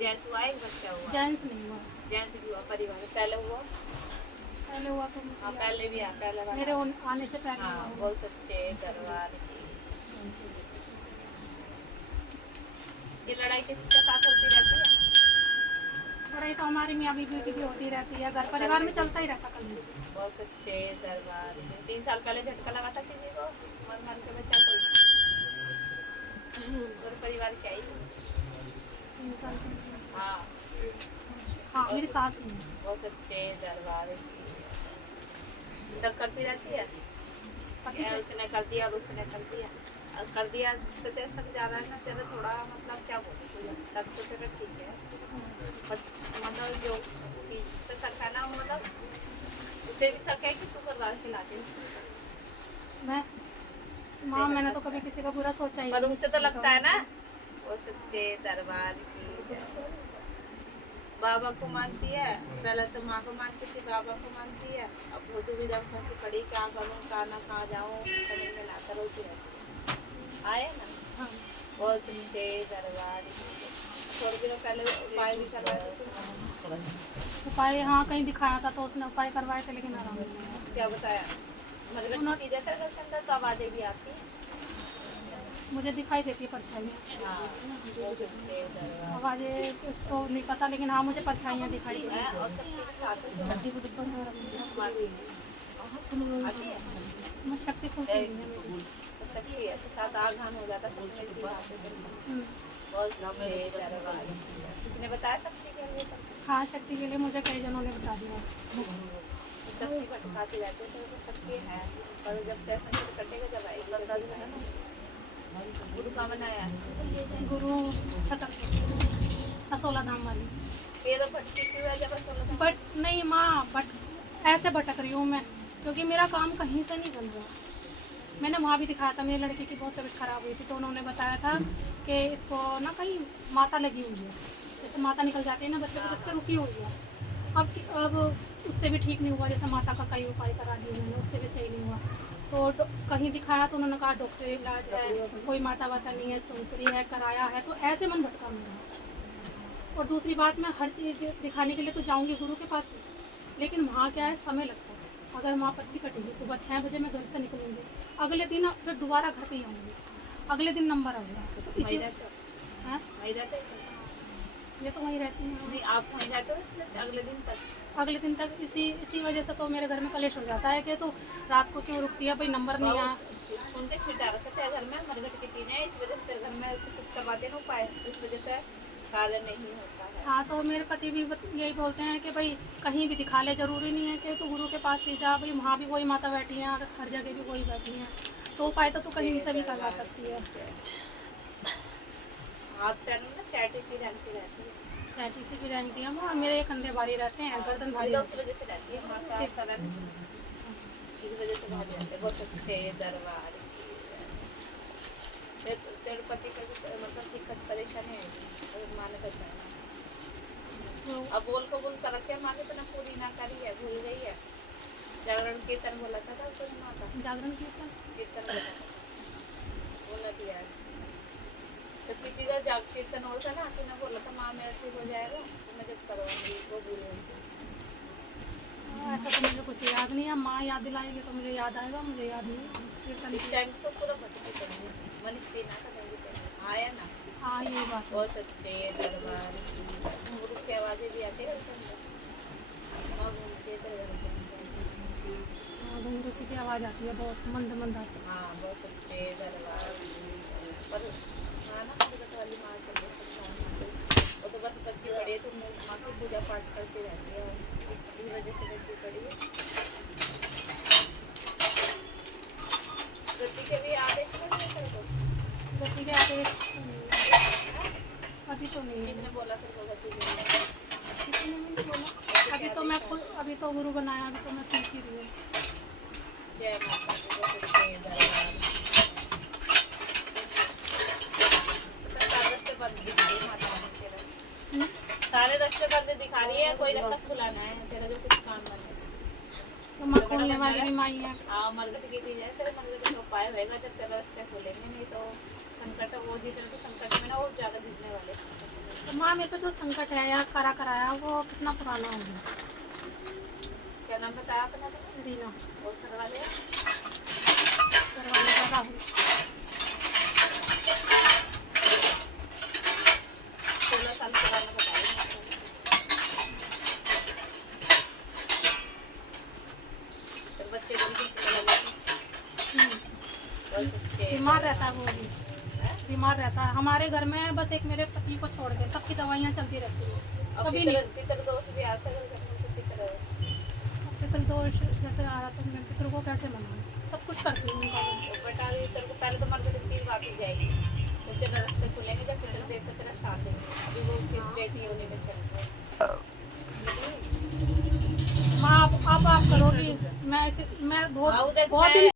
Gents हुआ एक बच्चा हुआ? जेंट्स नहीं हुआ। जेंट्स भी हुआ परिवार में? पहले हुआ? पहले हुआ तो हाँ पहले भी पहले वाला। मेरे आने से पहले हाँ हुआ। बहुत सच्चे दरबार की। ये लड़ाई किसके साथ होती रहती है? लड़ाई तो हमारी मियाँ बीवी की भी होती रहती है, घर परिवार में चलता ही रहता कल से। बहुत सच्चे दरबार। 3 साल पहले झटका लगा था किसी को, मर के बच्चा कोई? घर परिवार क्या ही? 3 साल हाँ हाँ मेरी सास ही है। बहुत सच्चे दरबार की। तब करती रहती है उसने कर दिया और उसने कर दिया और कर दिया तो तेरे सक जा रहा है ना तेरा थोड़ा मतलब क्या बोलूं तक तो तेरा ठीक है मतलब जो चीज से शक है ना मतलब उसे भी शक है कि तू करवा के लाती है। मैं माँ मैंने तो कभी किसी का बुरा सोचा ही पर उसे तो लगता है ना वो सच्चे दरबार की। बाबा को मानती है, पहले तो माँ को मानती थी, बाबा को मानती है, अब वो दुविधा में फंसी पड़ी क्या करूँ कहाँ ना कहाँ जाऊँ समझ में ना आता रोती रहती आए ना। हाँ बहुत सच्चे दरबार की। थोड़े दिनों पहले उपाय भी करवाए थे। उपाय हाँ कहीं दिखाया था तो उसने उपाय करवाए थे लेकिन आराम नहीं आया। क्या बताया? मतलब सीधे से अंदर तो आवाजें भी आती हैं। मुझे दिखाई देती है परछाइयाँ। हाँ बहुत सच्चे दरबार। आवाज़ें तो नहीं पता लेकिन हाँ मुझे परछाइयाँ दिखाई देती हैं। और शक्ति के साथ मैं शक्ति खुद ही नहीं है मेरी। शक्ति है तो साथ आघान हो जाता सपने की बातें करके। बहुत लंबे दरबार। किसने बताया शक्ति के लिए? हाँ शक्ति के लिए मुझे कई जनों ने बता दिया। शक्ति भटकाती रहती है तो शक्ति है पर जब टेंशन से कटेगा जब आएगी बता देना है ना। गुरु का बनाया गुरु छतरपुर असोला धाम वाली। ये तो भटकी क्यों है जब असोला? बट नहीं माँ बट ऐसे भटक रही हूँ मैं क्योंकि मेरा काम कहीं से नहीं बन रहा। मैंने वहाँ भी दिखाया था, मेरी लड़की की बहुत तबीयत खराब हुई थी तो उन्होंने बताया था कि इसको ना कहीं माता लगी हुई है, जैसे माता निकल जाती है ना बच्चे को, उसके रुकी हुई है। अब उससे भी ठीक नहीं हुआ, जैसे माता का कई उपाय करा दिए मैंने, उससे भी सही नहीं हुआ। तो कहीं दिखाया तो उन्होंने कहा डॉक्टर इलाज है, कोई माता वाता नहीं है, सुनपुरी है, कराया है, तो ऐसे मन भटका मेरा। और दूसरी बात मैं हर चीज़ दिखाने के लिए तो जाऊँगी गुरु के पास, लेकिन वहाँ क्या है समय लगता है। अगर वहाँ पर्ची कटेगी सुबह 6 बजे मैं घर से निकलूँगी, अगले दिन फिर दोबारा घर पे ही आऊँगी, अगले दिन नंबर आएगा। तो इसी ये तो वहीं रहती हैं। नहीं आप वहीं रहते हो अगले दिन तक इसी वजह से तो मेरे घर में कलेश हो जाता है कि तो रात को क्यों रुकती है, भाई नंबर नहीं आया। उनके छिटा रखते हैं घर में मरघट की चीज़ें, इस वजह से घर में कुछ करवाते ना उपाय, इस वजह से कार्य नहीं होता है। हाँ तो मेरे पति भी यही बोलते हैं कि भाई कहीं भी दिखा ले, ज़रूरी नहीं है कि तो गुरु के पास ही जा, भाई वहाँ भी वही माता बैठी हैं और हर जगह भी वही बैठी हैं, तो उपाय तो कहीं से भी करवा सकती है। आप ना चैटी सी रहती है, चैटी सी भी रहती है और मेरे कंधे भारी रहते हैं, गर्दन भारी उस वजह से रहती है इस वजह से भारी रहते हैं। बहुत अच्छे दरबार तेरे पति का मतलब दिक्कत परेशानी है माने तो अब बोल को बोल कर रखे मांगे तो ना पूरी ना करी है, भूल गई है। जागरण कीर्तन बोला था तो माता जागरण कीर्तन बोला दिया तो किसी का जाग कीर्तन हो था ना तो ना बोला था माँ मेरा ठीक हो जाएगा तो मैं जब करवाऊंगी वो भूल। ऐसा तो मुझे कुछ याद नहीं है, माँ याद दिलाएगी तो मुझे याद आएगा, मुझे याद नहीं कीर्तन इस टाइम तो पूरा भटके करेंगे मनीष पीना का नहीं आया ना। हाँ ये बात बहुत सच्चे दरबार गुरु की आवाज़ें भी आती है घुंघरू की आवाज़ आती है, बहुत मंद मंद आती है। हाँ बहुत अच्छे दरबार पर माँ ना वाली माँ वो तो बस बच्ची पड़ी है तो माँ की पूजा पाठ करती रहती है इस वजह से बच्ची पड़ी है। गति के भी आदेश गति के आदेश अभी तो नहीं है। बोला फिर गति किसी ने नहीं बोला, अभी तो मैं खुद अभी तो गुरु बनाया, अभी तो मैं सीख ही रही हूँ। जय माता दी दरबार सारे रास्ते बंद दिखा रही है, कोई रास्ता खुला ना है तेरा जो कुछ काम बने तो माँ खोलने वाली भी माई है। हाँ मरघट की चीज़ है, तेरे मरघट का उपाय होएगा जब तेरा रास्ते खोलेंगे, नहीं तो संकट वो जितने तो संकट में ना और ज़्यादा गिरने वाले। माँ मेरे पे जो संकट है या करा कराया वो कितना पुराना हो गया। क्या नाम बताया आपने? रीना। और घर वाले? करवाने का राहुल। 16 साल पुराना बताया। तो बच्चे को भी बीमार रहता है वो भी, बीमार रहता है। हमारे घर में बस एक मेरे पति को छोड़ के सबकी दवाइयाँ चलती रहती है। कभी नहीं पितृदोष भी आता है पितृदोष जैसे आ रहा तो मैं पितृ को कैसे मनाऊँ? सब कुछ करती हूँ उनका। बटा दी तेरे को पहले तो मर गई फिर वापस जाएगी। उसके रास्ते खुलेंगे जब पितृ देवता तेरा साथ देंगे। अभी वो उसकी बेटी होने में चल रहा है। माँ आप करोगी। मैं बहुत दिन